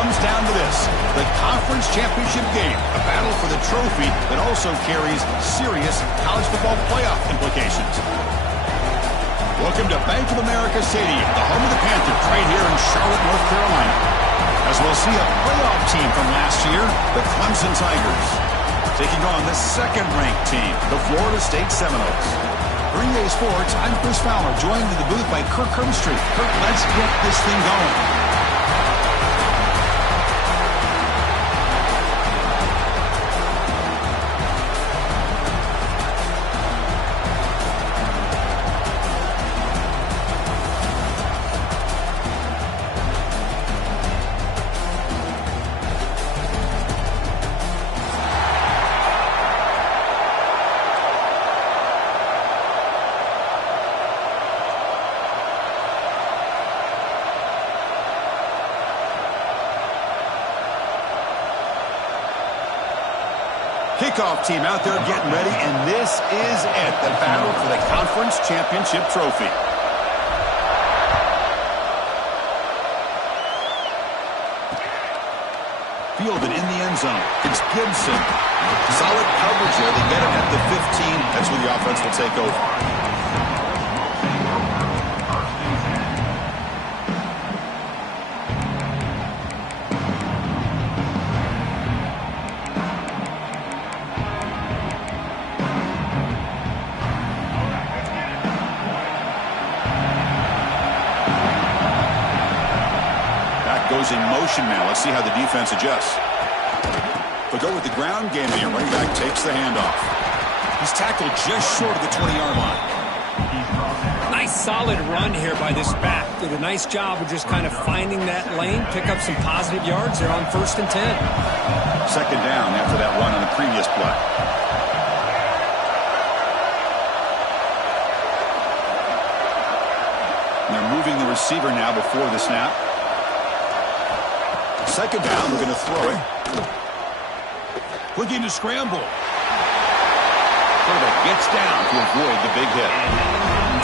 comes down to this, the conference championship game, a battle for the trophy that also carries serious college football playoff implications. Welcome to Bank of America Stadium, the home of the Panthers, right here in Charlotte, North Carolina. As we'll see a playoff team from last year, the Clemson Tigers, taking on the second-ranked team, the Florida State Seminoles. For EA Sports, I'm Chris Fowler, joined in the booth by Kirk Herbstreit. Kirk, let's get this thing going. Kickoff team out there getting ready, and this is it, the battle for the conference championship trophy. Fielded in the end zone. It's Gibson. Solid coverage there. They get him at the 15. That's where the offense will take over. Goes in motion now. Let's see how the defense adjusts. They'll go with the ground game here. Running back takes the handoff. He's tackled just short of the 20-yard line. Nice solid run here by this back. Did a nice job of just kind of finding that lane, pick up some positive yards. They're on 1st and 10. Second down after that run on the previous play. And they're moving the receiver now before the snap. Second down, we're going to throw it. Looking to scramble. Quarterback gets down to avoid the big hit.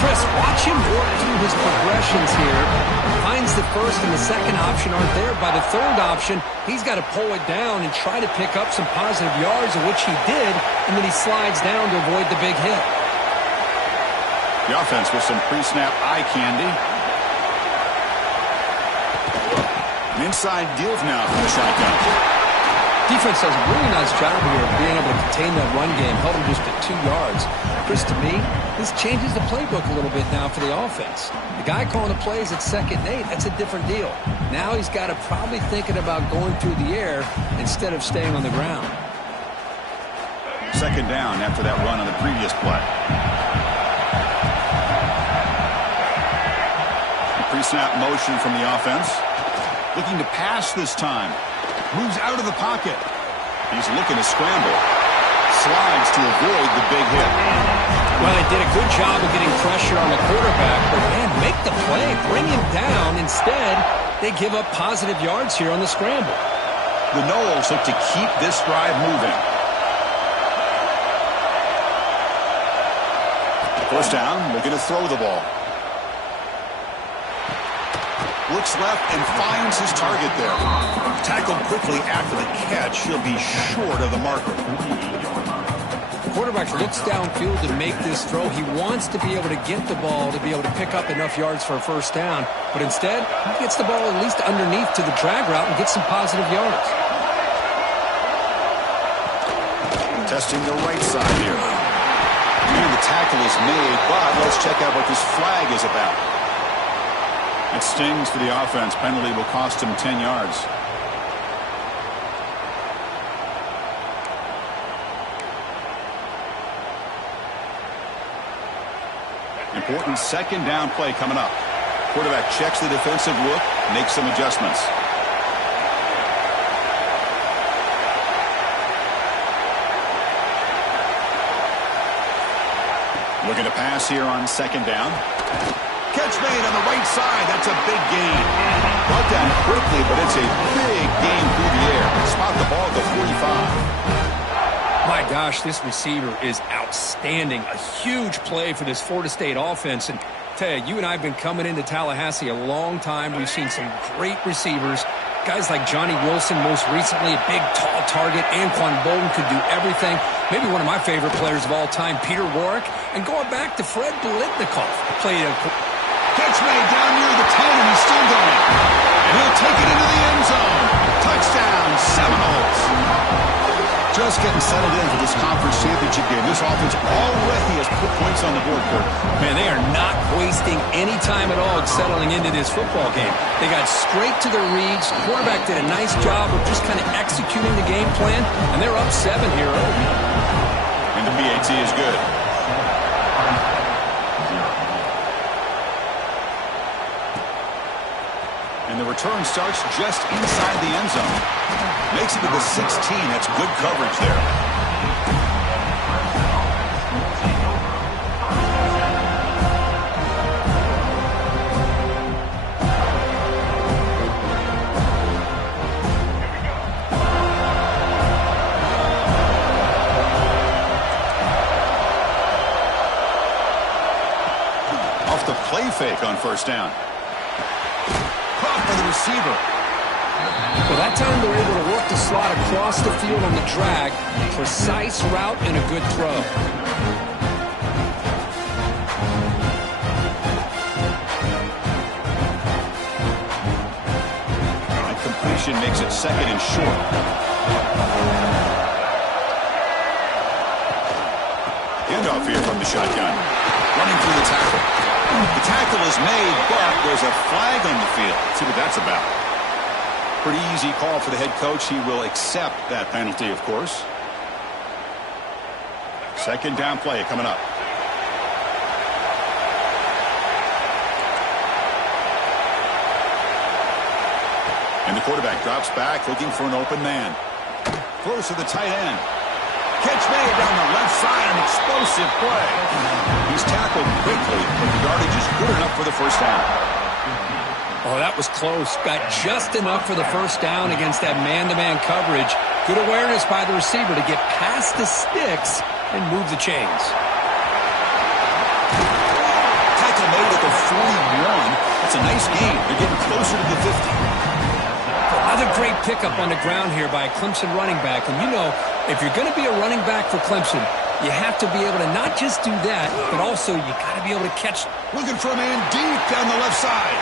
Chris, watch him work through his progressions here. Finds the first and the second option aren't there. By the third option, he's got to pull it down and try to pick up some positive yards, of which he did, and then he slides down to avoid the big hit. The offense with some pre-snap eye candy. Inside deals now from the shotgun. Defense does a really nice job here of being able to contain that run game, held him just at 2 yards. Chris, to me, this changes the playbook a little bit now for the offense. The guy calling the plays at 2nd and 8, that's a different deal. Now he's got to probably thinking about going through the air instead of staying on the ground. Second down after that run on the previous play. Pre-snap motion from the offense. Looking to pass this time. Moves out of the pocket. He's looking to scramble. Slides to avoid the big hit. Well, they did a good job of getting pressure on the quarterback, but man, make the play, bring him down. Instead, they give up positive yards here on the scramble. The Noles look to keep this drive moving. First down, looking to throw the ball. Looks left and finds his target there. Tackled quickly after the catch. He'll be short of the marker. The quarterback looks downfield to make this throw. He wants to be able to get the ball to be able to pick up enough yards for a first down. But instead, he gets the ball at least underneath to the drag route and gets some positive yards. Testing the right side here. And the tackle is made, but let's check out what this flag is about. It stings for the offense. Penalty will cost him 10 yards. Important second down play coming up. Quarterback checks the defensive look, makes some adjustments. Looking to pass here on second down. Catch made on the right side. That's a big gain. Brought down quickly, but it's a big gain through the air. Spot the ball at the 45. My gosh, this receiver is outstanding. A huge play for this Florida State offense. And tell you, you and I have been coming into Tallahassee a long time. We've seen some great receivers. Guys like Johnny Wilson, most recently a big, tall target. Anquan Bolden could do everything. Maybe one of my favorite players of all time, Peter Warrick. And going back to Fred Biletnikoff, played a... Catch made down near the 10, and he's still going. And he'll take it into the end zone. Touchdown, Seminoles. Just getting settled in for this conference championship game. This offense already has put points on the board, Kurt. Man, they are not wasting any time at all settling into this football game. They got straight to their reads. Quarterback did a nice job of just kind of executing the game plan, and they're up 7 here early. And the PAT is good. And the return starts just inside the end zone. Makes it to the 16. That's good coverage there. Off the play fake on first down. Caught by the receiver. Well, that time they're able to work the slot across the field on the drag. Precise route and a good throw. And completion makes it 2nd and short. Handoff here from the shotgun. Running through the tackle. The tackle is made, but there's a flag on the field. Let's see what that's about. Pretty easy call for the head coach. He will accept that penalty, of course. 2nd down play coming up. And the quarterback drops back, looking for an open man. Throws to the tight end. Catch made down the left side, an explosive play. He's tackled quickly, but the yardage is good enough for the first down. Oh, that was close. Got just enough for the first down against that man-to-man coverage. Good awareness by the receiver to get past the sticks and move the chains. Tackle made at the 41. That's a nice gain. They're getting closer to the 50. Another great pickup on the ground here by a Clemson running back. And you know, if you're going to be a running back for Clemson, you have to be able to not just do that, but also you got to be able to catch. Looking for a man deep down the left side.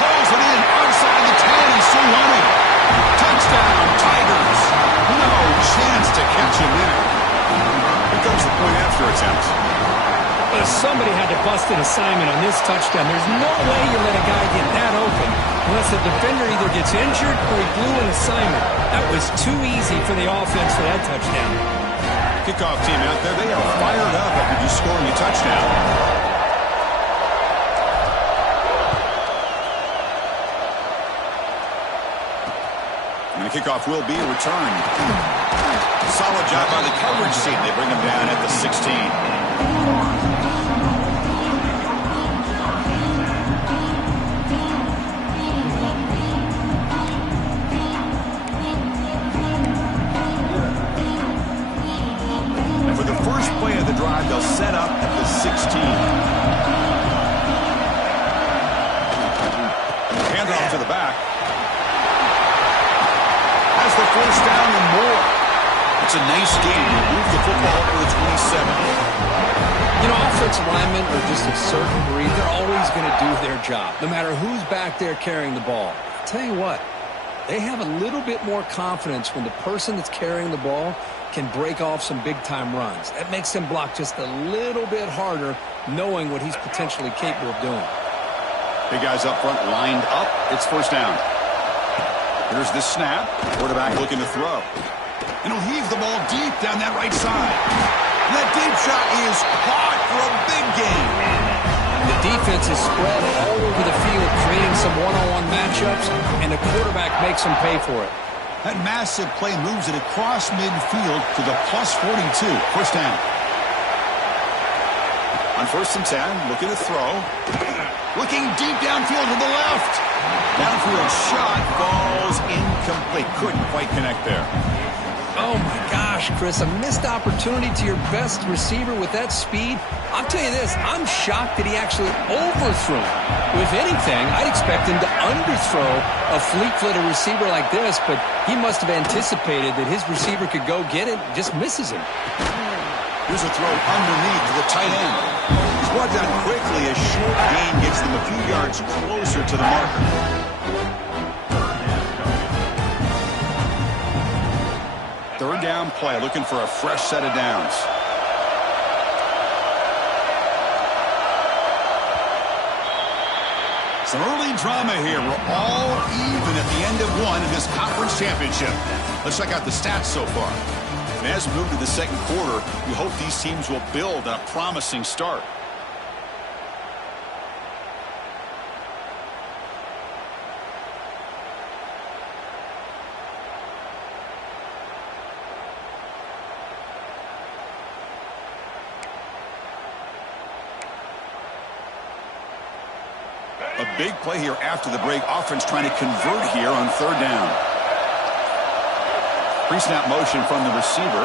Pulls it in outside the 10 and still running. Touchdown, Tigers. No chance to catch him there. Here comes the point after attempt. But somebody had to bust an assignment on this touchdown. There's no way you let a guy get that open unless the defender either gets injured or he blew an assignment. That was too easy for the offense for that touchdown. Kickoff team out there, they are fired up after just scoring a touchdown. And the kickoff will be returned. Solid job by the coverage team. They bring him down at the 16. Drive, they'll set up at the 16. Handoff to the back. Has the first down and more. It's a nice game. Move the football up to the 27. You know, offensive linemen are just a certain breed. They're always going to do their job, no matter who's back there carrying the ball. I'll tell you what, they have a little bit more confidence when the person that's carrying the ball can break off some big-time runs. That makes them block just a little bit harder, knowing what he's potentially capable of doing. Big guys up front lined up. It's first down. Here's the snap. Quarterback looking to throw. And he'll heave the ball deep down that right side. And that deep shot is caught for a big gain. The defense is spread all over the field, creating some one-on-one matchups, and the quarterback makes them pay for it. That massive play moves it across midfield to the plus 42. First down. On 1st and 10, looking to throw. Looking deep downfield to the left. Downfield shot falls incomplete. Couldn't quite connect there. Oh, my gosh. gosh, Chris, a missed opportunity to your best receiver with that speed. I'll tell you this, I'm shocked that he actually overthrew it. If anything, I'd expect him to underthrow a fleet-footed receiver like this, but he must have anticipated that his receiver could go get it, just misses him. Here's a throw underneath to the tight end. He's brought down quickly as short gain gets them a few yards closer to the marker. Third down play, looking for a fresh set of downs. Some early drama here. We're all even at the end of one in this conference championship. Let's check out the stats so far. And as we move to the second quarter, we hope these teams will build on a promising start. A big play here after the break. Offense trying to convert here on third down. Pre-snap motion from the receiver.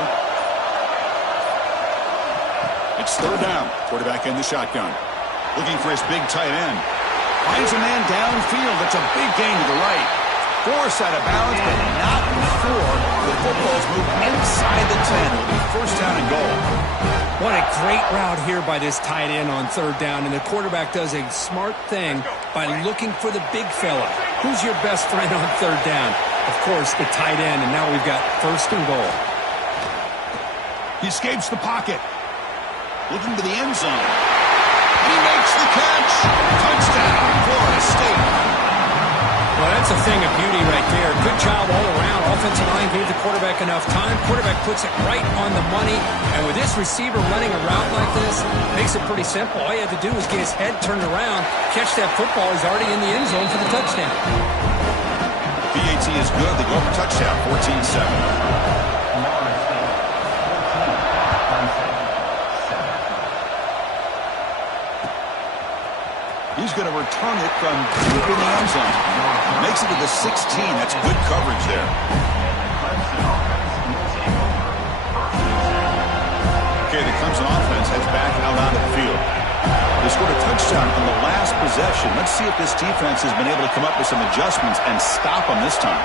It's third down. Quarterback in the shotgun. Looking for his big tight end. Finds a man downfield. That's a big gain to the right. Forced out of bounds, but not before the football's moved inside the 10. It'll be first down and goal. What a great route here by this tight end on third down, and the quarterback does a smart thing by looking for the big fella. Who's your best friend on third down? Of course, the tight end, and now we've got first and goal. He escapes the pocket. Looking to the end zone. And he makes the catch. Touchdown, Florida State. Well, that's a thing of beauty right there. Good job all around. Offensive line gave the quarterback enough time. Quarterback puts it right on the money. And with this receiver running a route like this, makes it pretty simple. All you have to do is get his head turned around, catch that football. He's already in the end zone for the touchdown. PAT is good. They go for touchdown, 14-7. He's going to return it from deep in the end zone. Makes it to the 16. That's good coverage there. Okay, the Clemson offense heads back out onto the field. They scored a touchdown on the last possession. Let's see if this defense has been able to come up with some adjustments and stop them this time.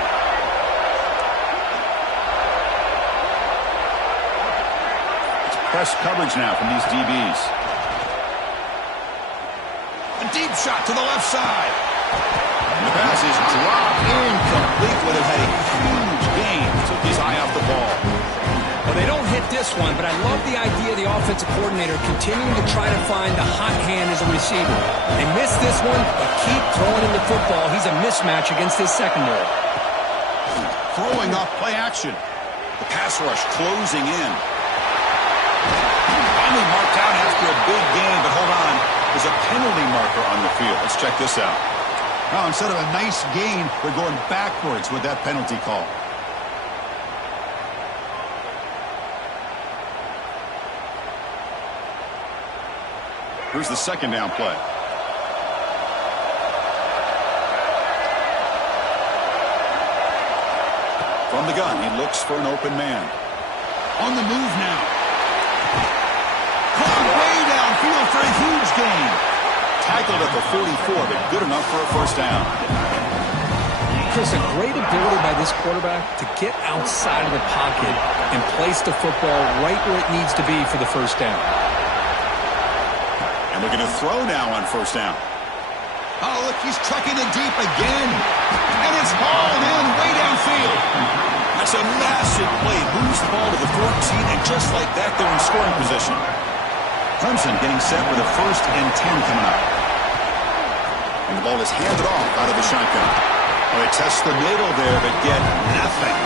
It's press coverage now from these DBs. A deep shot to the left side. The pass is dropped incomplete, but it had a huge gain. Took his eye off the ball. Well, they don't hit this one, but I love the idea of the offensive coordinator continuing to try to find the hot hand as a receiver. They missed this one, but keep throwing him the football. He's a mismatch against his secondary. Throwing off play action. The pass rush closing in. Finally marked out after a big gain, but hold on. There's a penalty marker on the field. Let's check this out. Now, instead of a nice gain, we're going backwards with that penalty call. Here's the second down play. From the gun, he looks for an open man. On the move now. Caught way downfield for a huge gain. Tackled at the 44, but good enough for a first down. Chris, a great ability by this quarterback to get outside of the pocket and place the football right where it needs to be for the first down. And we're going to throw now on first down. Oh, look, he's trucking it deep again. And it's hauled in way downfield. That's a massive play. Moves the ball to the 14, and just like that, they're in scoring position. Clemson getting set with a 1st and 10 coming up. And the ball is handed off out of the shotgun. Well, they test the middle there, but get nothing.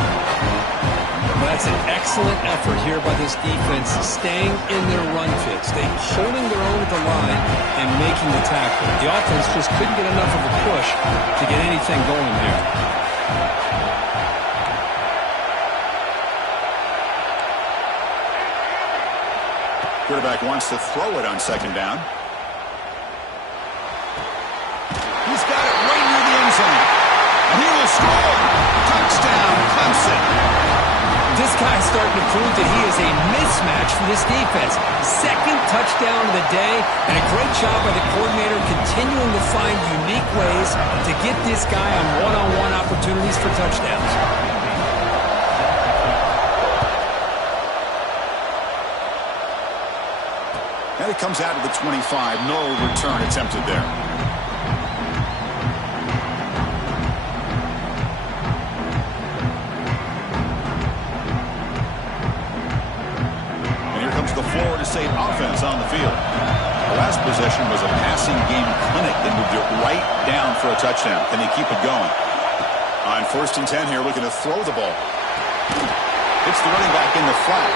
Well, that's an excellent effort here by this defense, staying in their run fits. They holding their own at the line and making the tackle. The offense just couldn't get enough of a push to get anything going there. Quarterback wants to throw it on second down. He's got it right near the end zone. And he will score. Touchdown, Clemson. This guy's starting to prove that he is a mismatch for this defense. Second touchdown of the day, and a great job by the coordinator continuing to find unique ways to get this guy on one-on-one opportunities for touchdowns. And it comes out of the 25. No return attempted there. The Florida State offense on the field. The last possession was a passing game clinic. They moved it right down for a touchdown. Can they keep it going? On 1st and 10 here, looking to throw the ball. Hits the running back in the flat.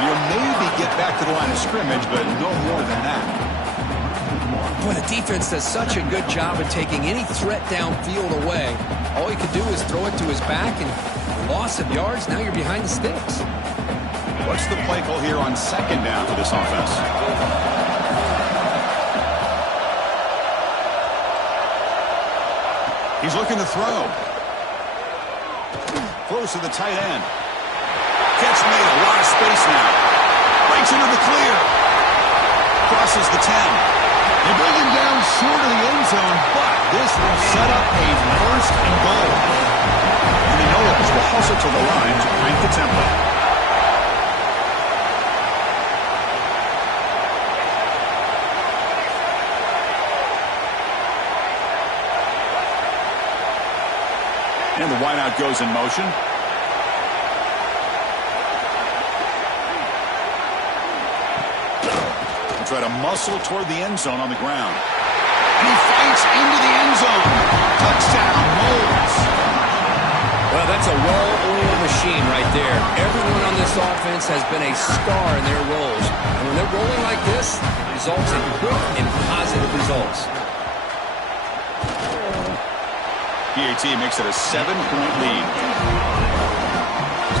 And he'll maybe get back to the line of scrimmage, but no more than that. Boy, the defense does such a good job of taking any threat downfield away. All he could do is throw it to his back, and loss of yards, now you're behind the sticks. What's the play call here on 2nd down for this offense? He's looking to throw. Close to the tight end. Catch made, a lot of space now. Breaks into the clear. Crosses the 10. They bring him down short of the end zone, but this will set up a 1st and goal. And the Noahs will hustle to the line to crank the tempo. And the wideout goes in motion. He'll try to muscle toward the end zone on the ground. And he fights into the end zone. Touchdown, Noahs. Well, that's a well-oiled machine right there. Everyone on this offense has been a star in their roles. And when they're rolling like this, it results in quick and positive results. PAT makes it a 7-point lead.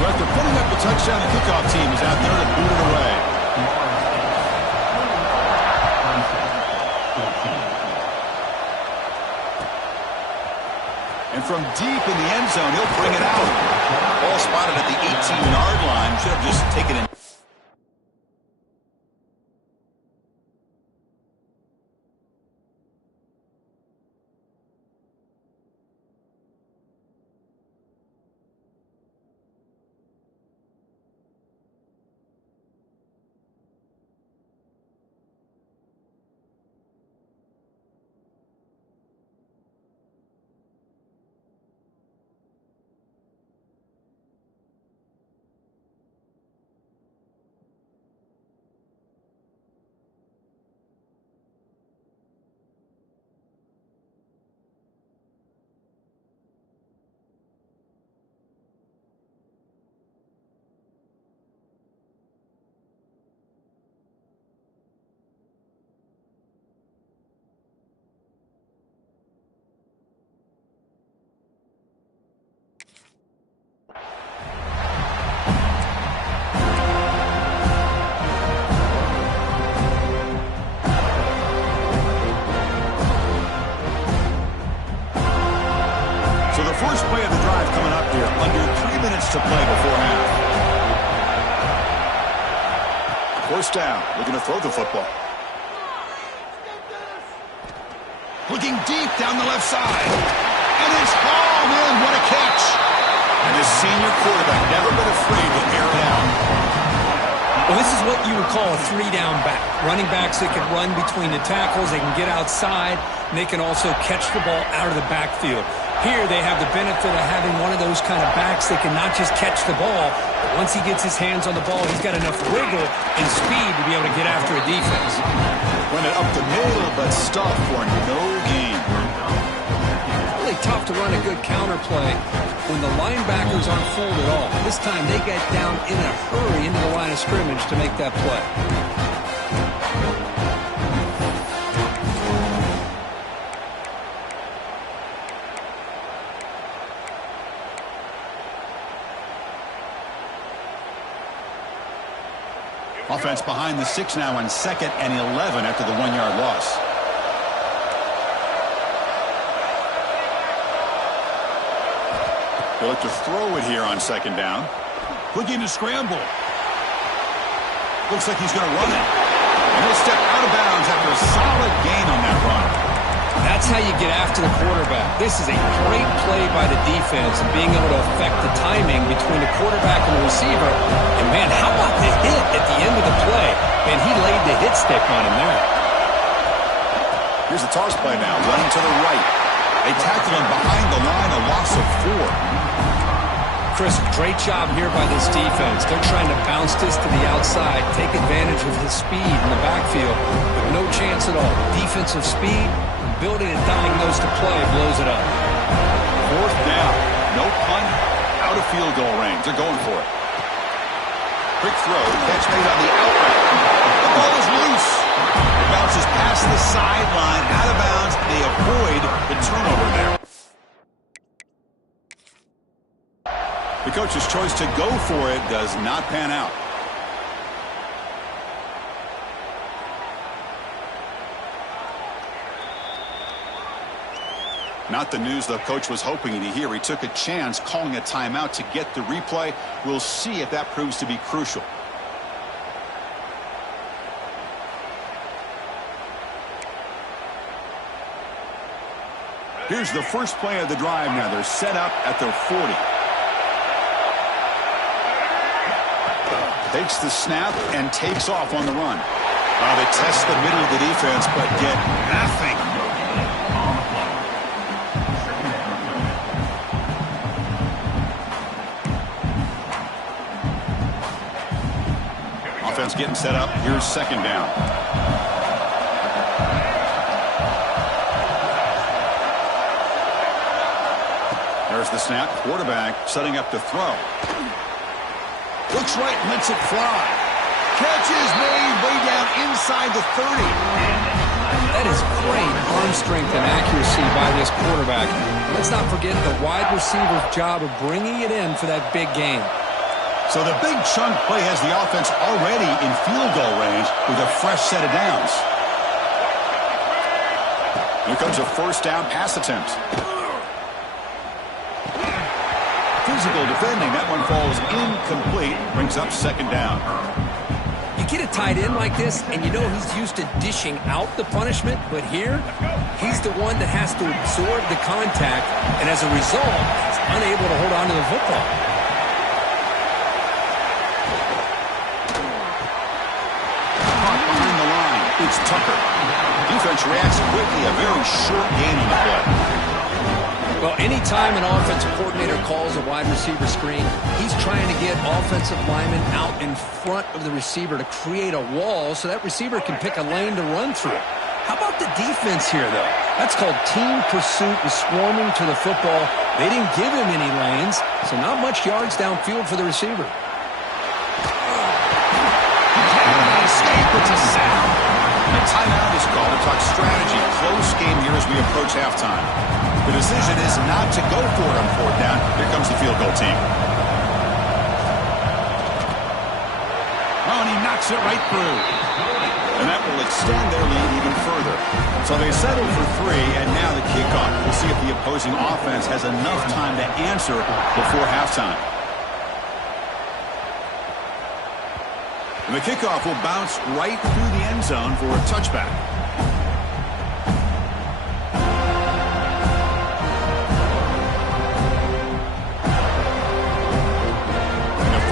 So after putting up the touchdown, the kickoff team is out there to boot it away. And from deep in the end zone, he'll bring it out. Ball spotted at the 18-yard line. Should have just taken it. First play of the drive coming up here. Under 3 minutes to play before half. 1st down. Looking to throw the football. Looking deep down the left side. And it's hauled in. What a catch. And his senior quarterback never been afraid to air it out. Well, this is what you would call a 3-down back. Running backs that can run between the tackles. They can get outside. And they can also catch the ball out of the backfield. Here they have the benefit of having one of those kind of backs that can not just catch the ball, but once he gets his hands on the ball, he's got enough wiggle and speed to be able to get after a defense. Run it up the middle, but stop for no gain. Really tough to run a good counter play when the linebackers aren't fooled at all. This time they get down in a hurry into the line of scrimmage to make that play. Offense behind the 6 now on 2nd and 11 after the 1-yard loss. They look to throw it here on 2nd down. Looking to scramble. Looks like he's going to run it. And he'll step out of bounds after a solid gain on that run. That's how you get after the quarterback. This is a great play by the defense and being able to affect the timing between the quarterback and the receiver. And, man, how about the hit at the end of the play? Man, he laid the hit stick on him there. Here's the toss play now, running to the right. They tackle him behind the line, a loss of 4. Chris, great job here by this defense. They're trying to bounce this to the outside, take advantage of his speed in the backfield, but no chance at all. Defensive speed, ability to diagnose the play, blows it up. 4th down, no punt, out of field goal range. They're going for it. Quick throw, catch made on the outright. The ball is loose. It bounces past the sideline, out of bounds. They avoid the turnover there. The coach's choice to go for it does not pan out. Not the news the coach was hoping to hear. He took a chance calling a timeout to get the replay. We'll see if that proves to be crucial. Here's the first play of the drive now. They're set up at their 40. Takes the snap and takes off on the run. They test the middle of the defense, but get nothing. Offense getting set up. Here's 2nd down. There's the snap. Quarterback setting up to throw. Looks right, lets it fly. Catch is made way down inside the 30. That is great arm strength and accuracy by this quarterback. Let's not forget the wide receiver's job of bringing it in for that big game. So the big chunk play has the offense already in field goal range with a fresh set of downs. Here comes a 1st down pass attempt. Physical defending. That one falls incomplete. Brings up 2nd down. You get a tight end like this, and you know he's used to dishing out the punishment, but here, he's the one that has to absorb the contact, and as a result, he's unable to hold on to the football. Caught behind the line. It's Tucker. Defense reacts quickly. A very short gain on the play. Well, anytime an offensive coordinator calls a wide receiver screen, he's trying to get offensive linemen out in front of the receiver to create a wall so that receiver can pick a lane to run through. How about the defense here, though? That's called team pursuit and swarming to the football. They didn't give him any lanes, so not much yards downfield for the receiver. Can't escape. It's a sack. A timeout is called to talk strategy. Close game here as we approach halftime. The decision is not to go for it on 4th down. Here comes the field goal team. Oh, and he knocks it right through. And that will extend their lead even further. So they settle for 3, and now the kickoff. We'll see if the opposing offense has enough time to answer before halftime. And the kickoff will bounce right through the end zone for a touchback.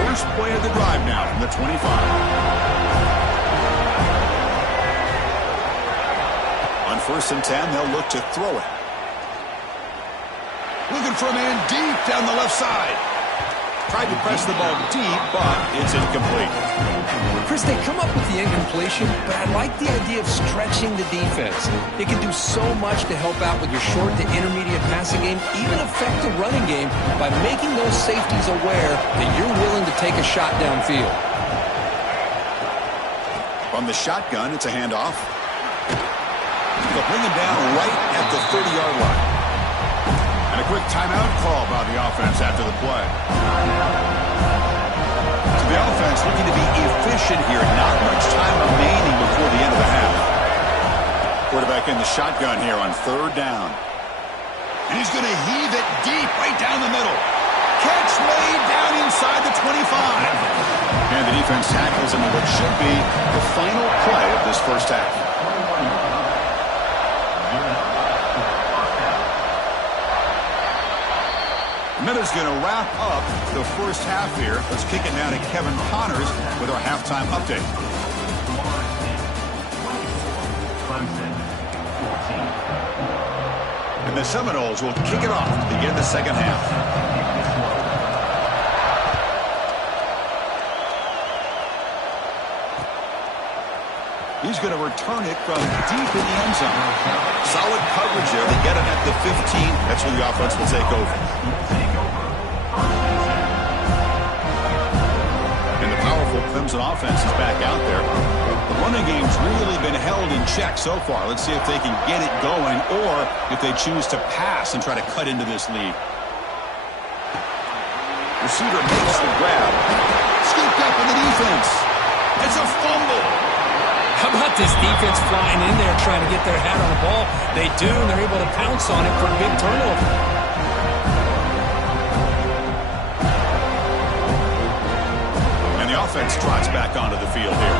First play of the drive now from the 25. On 1st and 10, they'll look to throw it. Looking for a man deep down the left side. Tried to press the ball deep, but it's incomplete. Chris, they come up with the incompletion, but I like the idea of stretching the defense. It can do so much to help out with your short to intermediate passing game, even affect the running game by making those safeties aware that you're willing to take a shot downfield. From the shotgun, it's a handoff. They'll bring him down right at the 30-yard line. And a quick timeout call by the offense after the play. So the offense looking to be efficient here. Not much time remaining before the end of the half. Quarterback in the shotgun here on 3rd down. And he's going to heave it deep right down the middle. catch made down inside the 25. And the defense tackles into what should be the final play of this first half. Minutes going to wrap up the first half here. Let's kick it now to Kevin Connors with our halftime update. And the Seminoles will kick it off to begin the second half. He's going to return it from deep in the end zone. Solid coverage there. They get it at the 15. That's where the offense will take over. And the powerful Clemson offense is back out there. The running game's really been held in check so far. Let's see if they can get it going or if they choose to pass and try to cut into this lead. Receiver makes the grab. Scooped up in the defense. It's a fumble. How about this defense flying in there trying to get their hat on the ball? They do, and they're able to pounce on it for a big turnover. And the offense trots back onto the field here.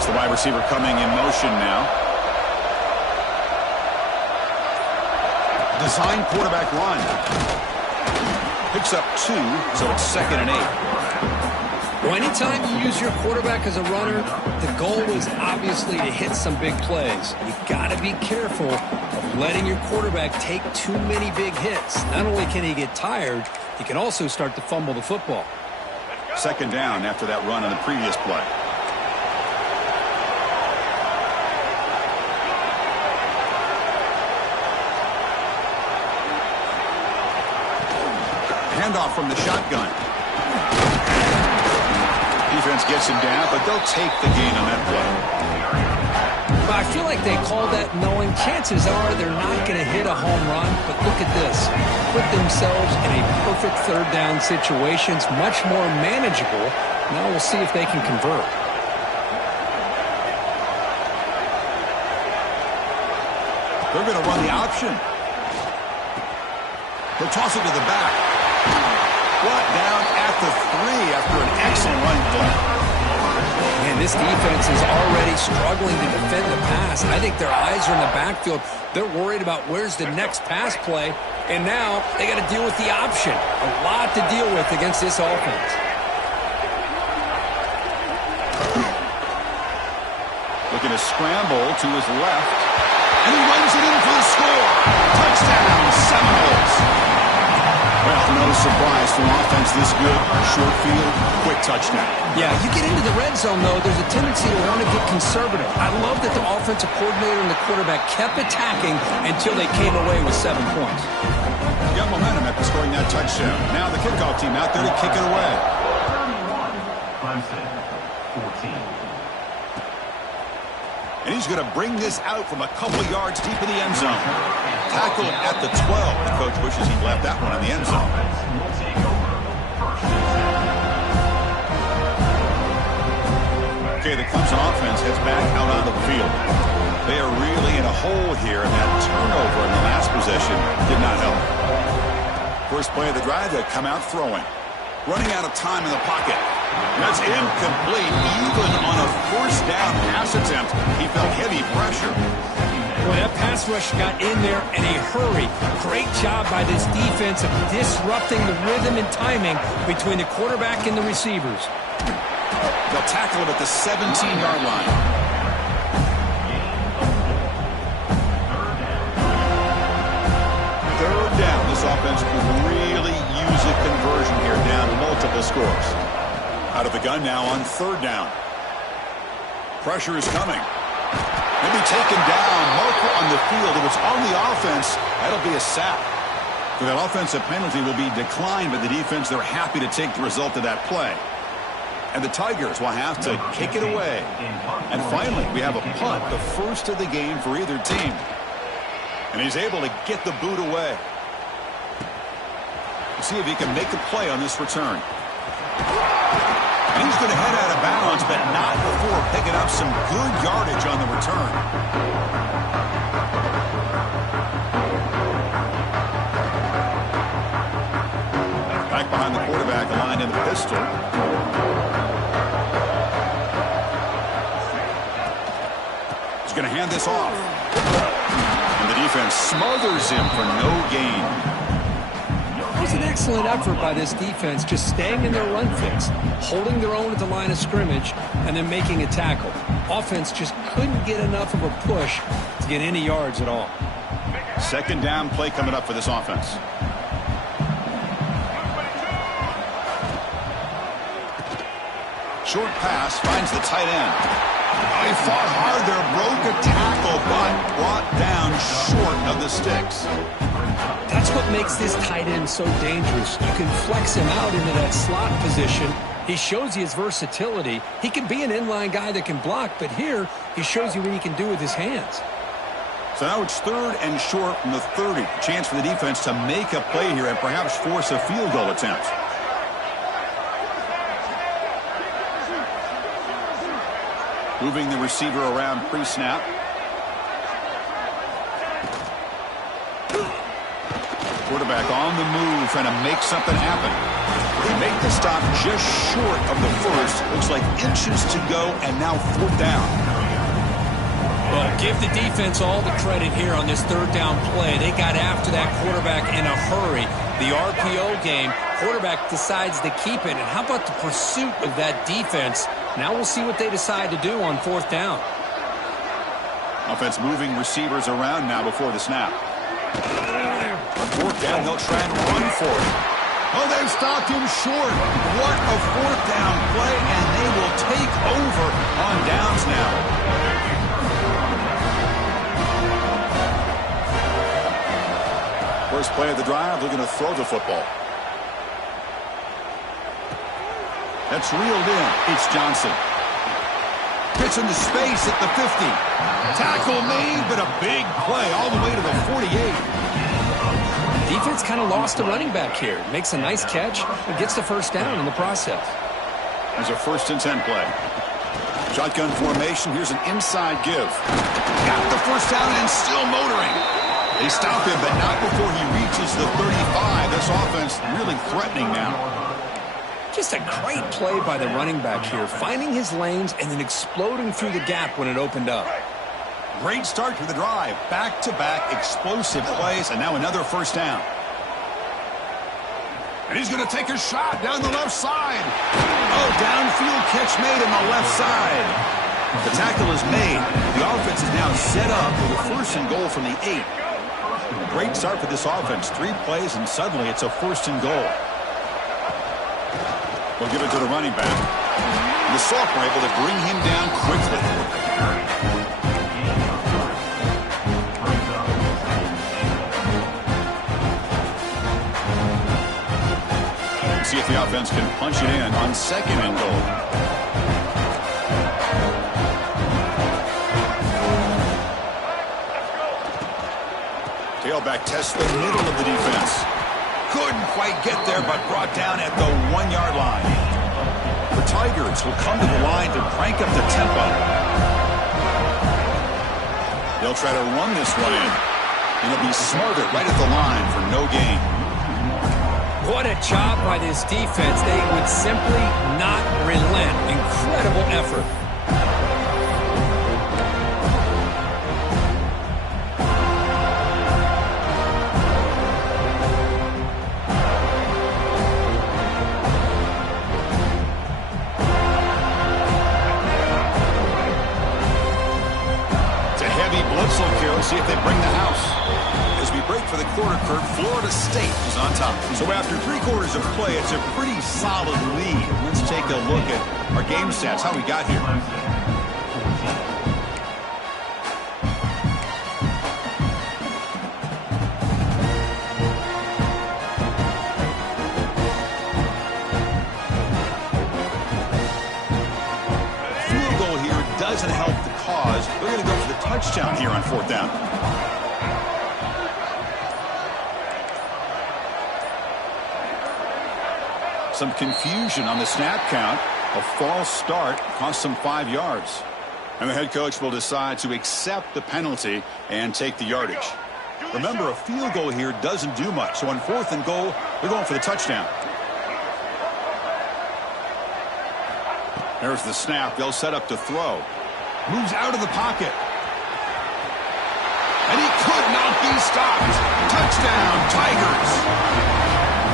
It's the wide receiver coming in motion now. Design quarterback run. Picks up 2, so it's 2nd and 8. Well, anytime you use your quarterback as a runner, the goal is obviously to hit some big plays. You got to be careful of letting your quarterback take too many big hits. Not only can he get tired, he can also start to fumble the football. 2nd down after that run on the previous play. Handoff from the shotgun. Defense gets him down, but they'll take the gain on that play. But I feel like they called that knowing chances are they're not going to hit a home run. But look at this. Put themselves in a perfect 3rd down situation. It's much more manageable. Now we'll see if they can convert. They're going to run the option. They'll toss it to the back. Brought down at the 3 after an excellent running play. Man, this defense is already struggling to defend the pass. I think their eyes are in the backfield. They're worried about where's the next pass play. And now they got to deal with the option. A lot to deal with against this offense. Looking to scramble to his left. And he runs it in for the score. Touchdown, Seminoles. Well, no surprise for an offense this good. Short field, quick touchdown. Yeah, you get into the red zone, though, there's a tendency to want to get conservative. I love that the offensive coordinator and the quarterback kept attacking until they came away with 7 points. Got momentum after scoring that touchdown. Now the kickoff team out there to kick it away. 14. And he's going to bring this out from a couple yards deep in the end zone. Tackled at the 12. The coach wishes he'd left that one in the end zone. Okay, the Clemson offense heads back out onto the field. They are really in a hole here, and that turnover in the last possession did not help. First play of the drive, they come out throwing. Running out of time in the pocket. That's incomplete. Even on a 1st down pass attempt, he felt heavy pressure. Boy, that pass rush got in there in a hurry. Great job by this defense of disrupting the rhythm and timing between the quarterback and the receivers. They'll tackle him at the 17-yard line. Third down. This offense could really use a conversion here, down multiple scores. Out of the gun now on 3rd down. Pressure is coming. Maybe taken down. Marker on the field. If it's on the offense, that'll be a sack. So that offensive penalty will be declined by the defense. They're happy to take the result of that play. And the Tigers will have to kick it away. And finally, we have a punt, the first of the game for either team. And he's able to get the boot away. We'll see if he can make a play on this return. And he's going to head out of bounds, but not before picking up some good yardage on the return. behind the quarterback, aligned in the pistol. He's going to hand this off. And the defense smothers him for no gain. It was an excellent effort by this defense, just staying in their run fix, holding their own at the line of scrimmage, and then making a tackle. Offense just couldn't get enough of a push to get any yards at all. Second down play coming up for this offense. Short pass finds the tight end. Oh, he fought hard there, broke a tackle, but brought down short of the sticks. That's what makes this tight end so dangerous. You can flex him out into that slot position. He shows you his versatility. He can be an inline guy that can block, but here he shows you what he can do with his hands. So now it's third and short from the 30. Chance for the defense to make a play here and perhaps force a field goal attempt. Moving the receiver around pre-snap. Quarterback on the move, trying to make something happen. They make the stop just short of the first. Looks like inches to go, and now fourth down. Well, give the defense all the credit here on this third down play. They got after that quarterback in a hurry. The RPO game, quarterback decides to keep it. And how about the pursuit of that defense? Now we'll see what they decide to do on fourth down. Offense moving receivers around now before the snap. On fourth down, they'll try and run for it. Oh, they stopped him short. What a fourth down play, and they will take over on downs now. First play of the drive, they're going to throw the football. That's reeled in. It's Johnson. Gets into space at the 50. Tackle made, but a big play all the way to the 48. Defense kind of lost the running back here. Makes a nice catch and gets the first down in the process. There's a 1st and 10 play. Shotgun formation. Here's an inside give. Got the first down and still motoring. They stop him, but not before he reaches the 35. This offense really threatening now. Just a great play by the running back here, finding his lanes and then exploding through the gap when it opened up. Great start to the drive. Back-to-back explosive plays, and now another first down. And he's going to take a shot down the left side. Oh, downfield catch made on the left side. The tackle is made. The offense is now set up with a 1st and goal from the 8. Great start for this offense. 3 plays, and suddenly it's a 1st and goal. We'll give it to the running back. The sophomore able to bring him down quickly. See if the offense can punch it in on 2nd and goal. Tailback tests the middle of the defense. Couldn't quite get there, but brought down at the 1-yard line. The Tigers will come to the line to crank up the tempo. They'll try to run this one in. And it'll be smothered right at the line for no gain. What a job by this defense. They would simply not relent. Incredible effort. It's a heavy blitzel kill. See if they bring the house. As we break for the quarter, Kurt, Florida State is on top. So after 3 quarters of play, it's a pretty solid lead. Let's take a look at our game stats, how we got here. Field goal here doesn't help the cause. They're going to go for the touchdown here on 4th down. Some confusion on the snap count. A false start cost them 5 yards. And the head coach will decide to accept the penalty and take the yardage. Remember, a field goal here doesn't do much. So on 4th and goal, they're going for the touchdown. There's the snap. They'll set up to throw. Moves out of the pocket. And he could not be stopped. Touchdown, Tigers.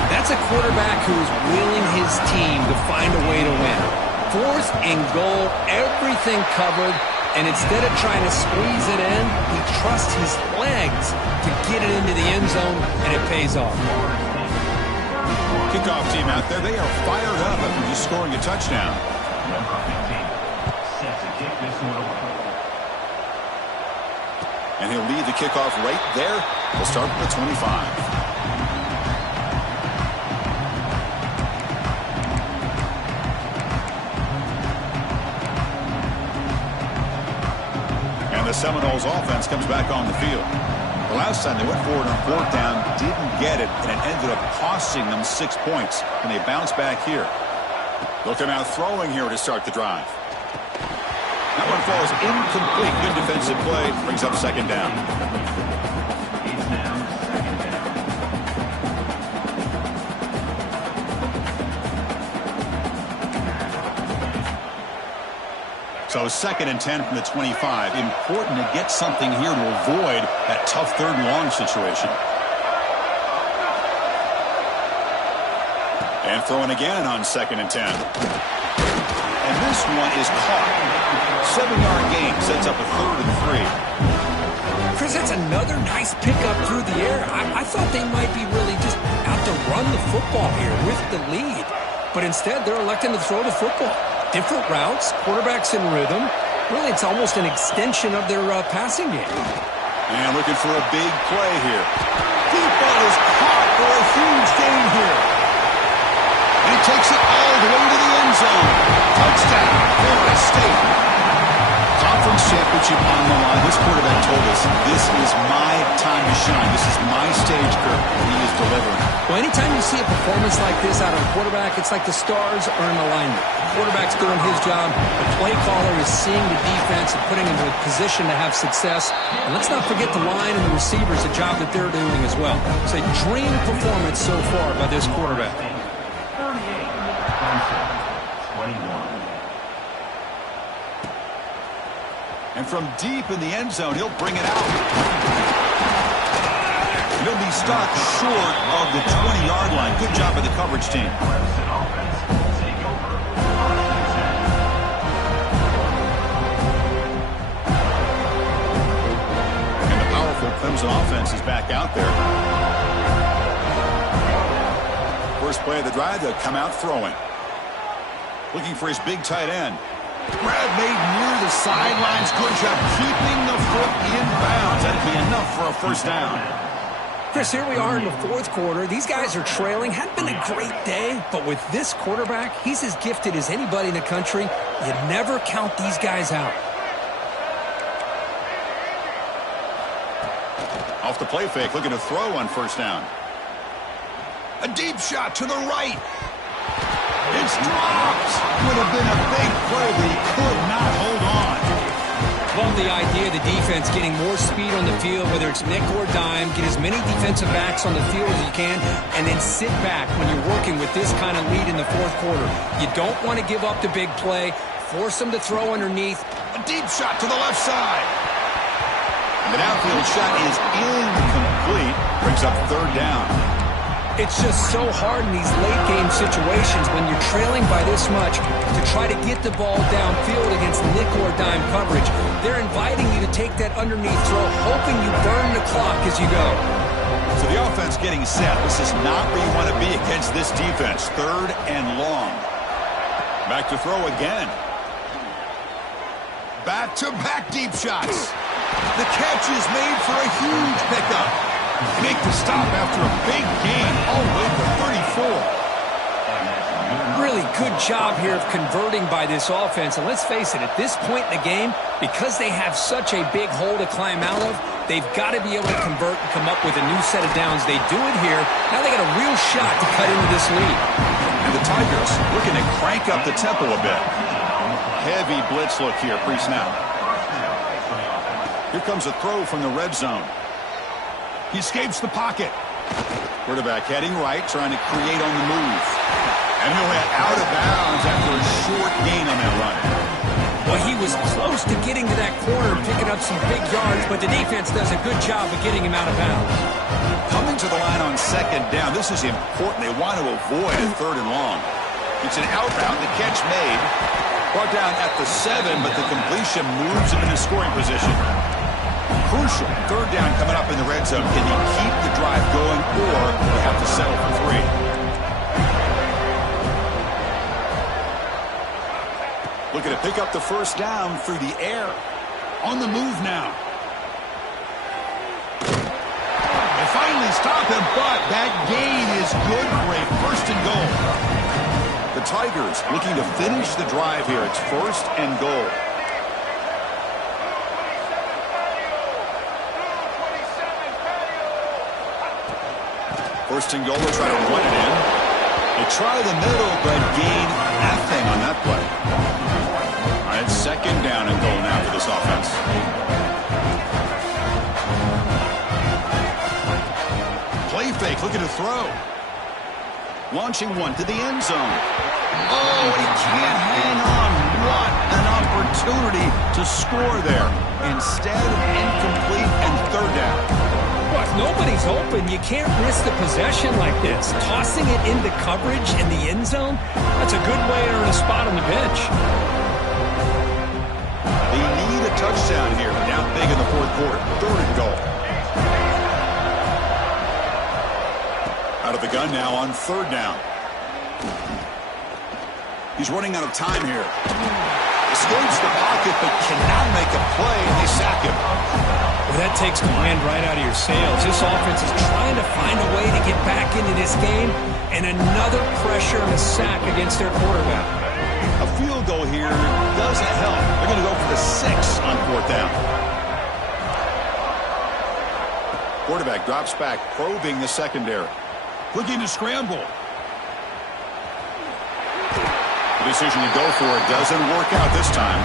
That's a quarterback who's willing his team to find a way to win. 4th and goal, everything covered, and instead of trying to squeeze it in, he trusts his legs to get it into the end zone, and it pays off. Kickoff team out there, they are fired up after just scoring a touchdown. And he'll lead the kickoff right there. We'll start with the 25. The Seminoles offense comes back on the field. The last time they went forward on 4th down, didn't get it, and it ended up costing them 6 points. And they bounce back here. They'll come out throwing here to start the drive. That one falls incomplete. Good defensive play. Brings up 2nd down. So 2nd and 10 from the 25. Important to get something here to avoid that tough 3rd and long situation. And throwing again on 2nd and 10. And this one is caught. 7-yard gain sets up a 3rd and 3. Chris, that's another nice pickup through the air. I thought they might be really just out to run the football here with the lead. But instead, they're electing to throw the football. Different routes, quarterbacks in rhythm. Really, it's almost an extension of their passing game. And looking for a big play here. Deep ball is caught for a huge gain here. And he takes it all the way to the end zone. Touchdown, Florida State. Conference championship on the line. This quarterback told us, this is my time to shine. This is my stage, Kirk, and he is delivering. Well, anytime you see a performance like this out of a quarterback, it's like the stars are in alignment. The quarterback's doing his job. The play caller is seeing the defense and putting him in a position to have success. And let's not forget the line and the receivers, the job that they're doing as well. It's a dream performance so far by this quarterback. 21. And from deep in the end zone, he'll bring it out. He'll be stopped short of the 20-yard line. Good job by the coverage team. And the powerful Clemson offense is back out there. First play of the drive, they'll come out throwing. Looking for his big tight end. Grab made near the sidelines. Good job keeping the foot in bounds. That'd be enough for a 1st down. Chris, here we are in the 4th quarter. These guys are trailing. Hadn't been a great day, but with this quarterback, he's as gifted as anybody in the country. You never count these guys out. Off the play fake, looking to throw on 1st down. A deep shot to the right. It's dropped. Would have been a big play, but he could not hold on. Love the idea of the defense getting more speed on the field, whether it's nickel or dime, get as many defensive backs on the field as you can, and then sit back when you're working with this kind of lead in the 4th quarter. You don't want to give up the big play. Force them to throw underneath. A deep shot to the left side. The downfield shot is incomplete. Brings up 3rd down. It's just so hard in these late-game situations when you're trailing by this much to try to get the ball downfield against nickel or dime coverage. They're inviting you to take that underneath throw, hoping you burn the clock as you go. So the offense getting set. This is not where you want to be against this defense. 3rd and long. Back to throw again. Back-to-back deep shots. The catch is made for a huge pickup. Make the stop after a big gain all the way to 34. Really good job here of converting by this offense. And let's face it, at this point in the game, because they have such a big hole to climb out of, they've got to be able to convert and come up with a new set of downs. They do it here. Now they got a real shot to cut into this lead. And the Tigers looking to crank up the tempo a bit. Heavy blitz look here pre-snap. Here comes a throw from the red zone. He escapes the pocket. Quarterback heading right, trying to create on the move. And he'll head out of bounds after a short gain on that run. Well, he was close to getting to that corner and picking up some big yards, but the defense does a good job of getting him out of bounds. Coming to the line on second down, this is important. They want to avoid a third and long. It's an outbound, the catch made. Brought down at the 7, but the completion moves him into scoring position. Crucial third down coming up in the red zone. Can he keep the drive going, or they have to settle for 3? Looking to pick up the first down through the air. On the move now. They finally stop him, but that gain is good for a first and goal. The Tigers looking to finish the drive here. It's first and goal. First and goal, they'll try to run it in. They try the middle, but gain nothing on that play. All right, second down and goal now for this offense. Play fake, looking to throw. Launching one to the end zone. Oh, he can't hang on. What an opportunity to score there. Instead, incomplete and third down. Well, if nobody's open, you can't risk the possession like this. Tossing it into coverage in the end zone, that's a good way to earn a spot on the bench. They need a touchdown here. Down big in the fourth quarter. Third and goal. Out of the gun now on third down. He's running out of time here. Escapes the pocket, but cannot make a play, and they sack him. Well, that takes the wind right out of your sails. This offense is trying to find a way to get back into this game, and another pressure and a sack against their quarterback. A field goal here doesn't help. They're going to go for the 6 on fourth down. Quarterback drops back, probing the secondary. Looking to scramble. The decision to go for it doesn't work out this time.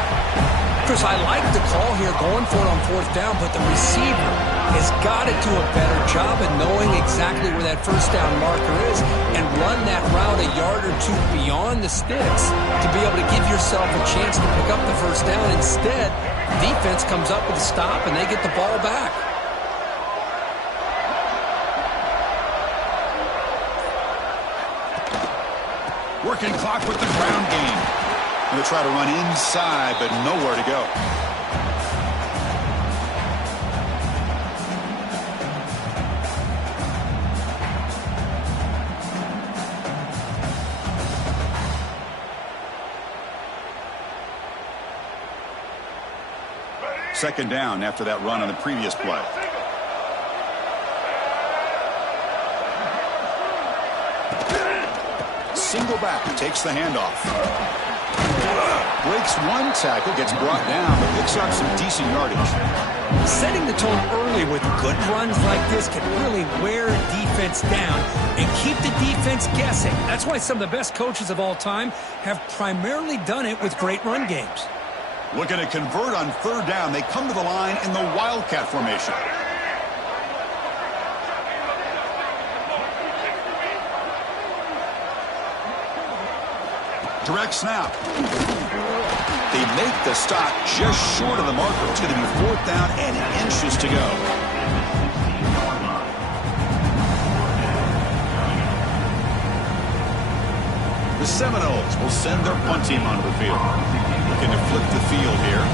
Chris, I like the call here going for it on fourth down, but the receiver has got to do a better job of knowing exactly where that first down marker is and run that route a yard or two beyond the sticks to be able to give yourself a chance to pick up the first down. Instead, defense comes up with a stop and they get the ball back. Working clock with the ground game. Going to try to run inside, but nowhere to go. Second down after that run on the previous play. Single back, takes the handoff. Breaks one tackle, gets brought down, but picks up some decent yardage. Setting the tone early with good runs like this can really wear a defense down and keep the defense guessing. That's why some of the best coaches of all time have primarily done it with great run games. Looking to convert on third down. They come to the line in the Wildcat formation. Direct snap. They make the stop just short of the marker. It's going to be fourth down and inches to go. The Seminoles will send their punt team onto the field. Looking to flip the field here.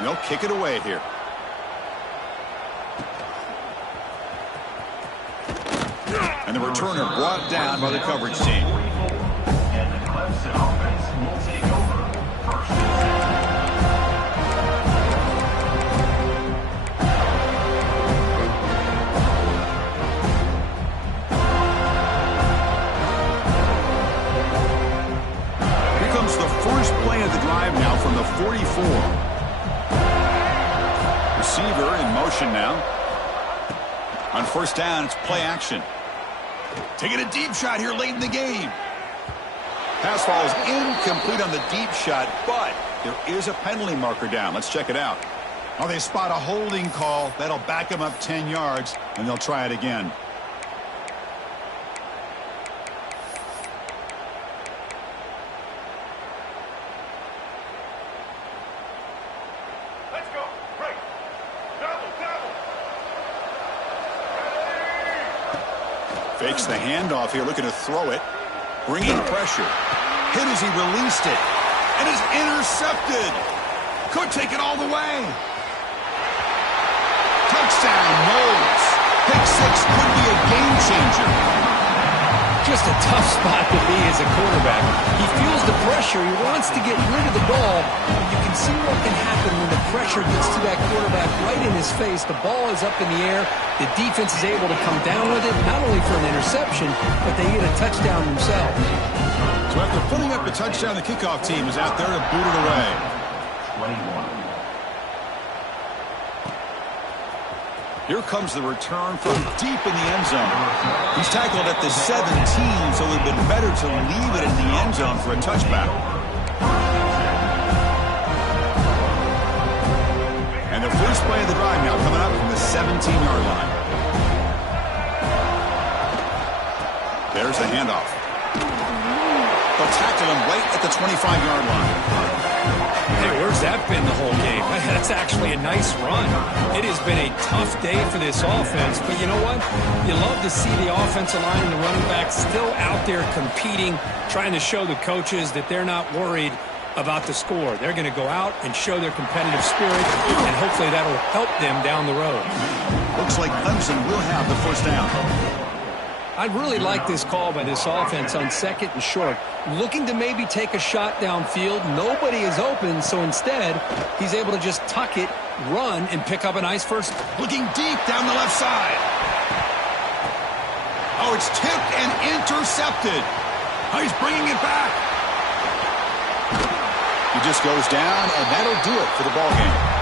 They'll kick it away here. And the returner brought down by the coverage team. And the Clemson offense will take over first. Here comes the first play of the drive now from the 44. receiver in motion now. On first down, it's play action. Taking a deep shot here late in the game. Pass falls incomplete on the deep shot, but there is a penalty marker down. Let's check it out. Oh, they spot a holding call. That'll back them up 10 yards, and they'll try it again. Let's go. Break. Double. Fakes the handoff here, looking to throw it. Bringing pressure. Hit as he released it. And is intercepted. Could take it all the way. Touchdown, Knowles. Pick six could be a game changer. Just a tough spot to be as a quarterback. He feels the pressure. He wants to get rid of the ball. But you can see what can happen when the pressure gets to that quarterback right in his face. The ball is up in the air. The defense is able to come down with it, not only for an interception, but they get a touchdown themselves. So after putting up the touchdown, the kickoff team is out there to boot it away. 21. Here comes the return from deep in the end zone. He's tackled at the 17, so it would have been better to leave it in the end zone for a touchback. And the first play of the drive now coming up from the 17-yard line. There's the handoff. They'll tackle him right at the 25-yard line. Hey, where's that been the whole game? That's actually a nice run. It has been a tough day for this offense, but you know what? You love to see the offensive line and the running backs still out there competing, trying to show the coaches that they're not worried about the score. They're going to go out and show their competitive spirit, and hopefully that'll help them down the road. Looks like Clemson will have the first down. I really like this call by this offense on second and short. Looking to maybe take a shot downfield. Nobody is open, so instead, he's able to just tuck it, run, and pick up a nice first. Looking deep down the left side. Oh, it's tipped and intercepted. Oh, he's bringing it back. He just goes down, and that'll do it for the ball game.